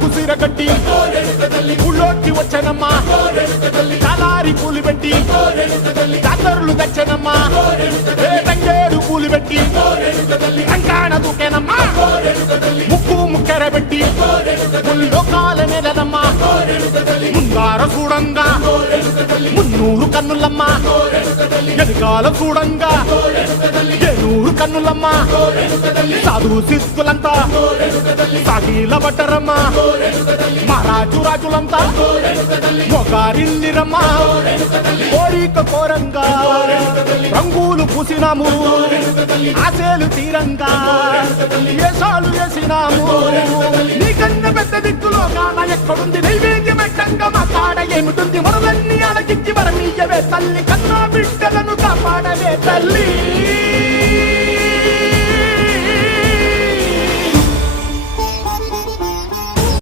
కుసిరగట్టి ఊళ్ళోకి వచ్చనమ్మా చాలారి పూలు పెట్టి జాతరలు తెచ్చనమ్మా తంగేడు పూలు పెట్టి రంగాణ దూకేనమ్మా ముక్కు ముక్కెర పెట్టి ముల్లోకాల నెలనమ్మా ముందార చూడంగా మున్నూరు కన్నులమ్మా ఎదుగాల చూడంగా ఏనూరు కన్నులమ్మా సాధు సిద్ధులంతా సాగిల బట్టరమ్మా మహారాజు రాజులంతా మొగారిల్లిరమ్మా కోరిక కోరంగా రంగులు పూసినాము ఆశలు తీరంగా ఏసాలు వేసినాము నీకన్నా పెద్ద దిక్కులో కాన ఎక్కడుంది నైవేద్యం ఎట్టంగా మా కాడ ఏమిటుంది మొదలన్నీ అలకించి వరమీయవే తల్లి కన్నా బిడ్డలను కాపాడవే తల్లి